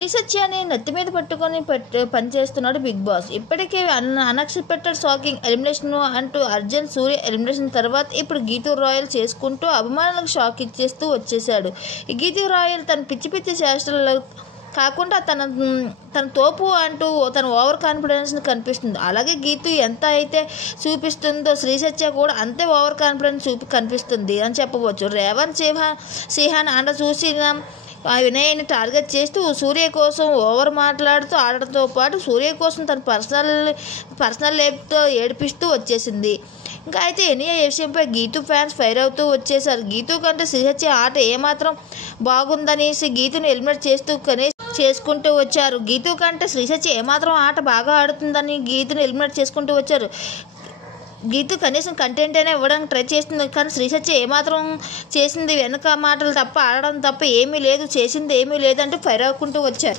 శ్రీ సత్యాన్ని నెత్తి మీద పట్టుకొని పనిచేస్తున్నాడు బిగ్ బాస్. ఇప్పటికే అన్ఎక్స్పెక్టెడ్ షాకింగ్ ఎలిమినేషన్ అంటూ అర్జున్ సూర్య ఎలిమినేషన్ తర్వాత ఇప్పుడు గీతూ రాయల్ చేసుకుంటూ అభిమానులకు షాక్ ఇచ్చేస్తూ వచ్చేశాడు. ఈ గీతూ రాయల్ తన పిచ్చి పిచ్చి చేష్టలు కాకుండా తన తోపు అంటూ తన ఓవర్ కాన్ఫిడెన్స్ని కనిపిస్తుంది. అలాగే గీతు ఎంత అయితే చూపిస్తుందో శ్రీ సత్య కూడా అంతే ఓవర్ కాన్ఫిడెన్స్ కనిపిస్తుంది అని చెప్పవచ్చు. రేవంత్ సిహాన్ అండ చూసిన వినయ్ని టార్గెట్ చేస్తూ సూర్య కోసం ఓవర్ మాట్లాడుతూ ఆడటంతో పాటు సూర్య కోసం తన పర్సనల్ లైఫ్తో ఏడిపిస్తూ వచ్చేసింది. ఇంకా అయితే ఎనియా విషయంపై గీతు ఫ్యాన్స్ ఫైర్ అవుతూ వచ్చేసారు. గీతు కంటే శ్రీ సత్య ఆట ఏమాత్రం బాగుందనేసి గీతుని ఎలిమినేట్ చేసుకుంటూ వచ్చారు. గీతు కంటే శ్రీ సత్య ఏమాత్రం ఆట బాగా ఆడుతుందని గీతుని ఎలిమినేట్ చేసుకుంటూ వచ్చారు. గీతు కనీసం కంటెంట్ అయినా ఇవ్వడానికి ట్రై చేస్తుంది, కానీ శ్రీ సత్య ఏమాత్రం చేసింది వెనక మాటలు తప్ప ఆడడం తప్ప ఏమీ లేదు, చేసింది ఏమీ లేదంటూ ఫైర్ అవ్వుకుంటూ వచ్చారు.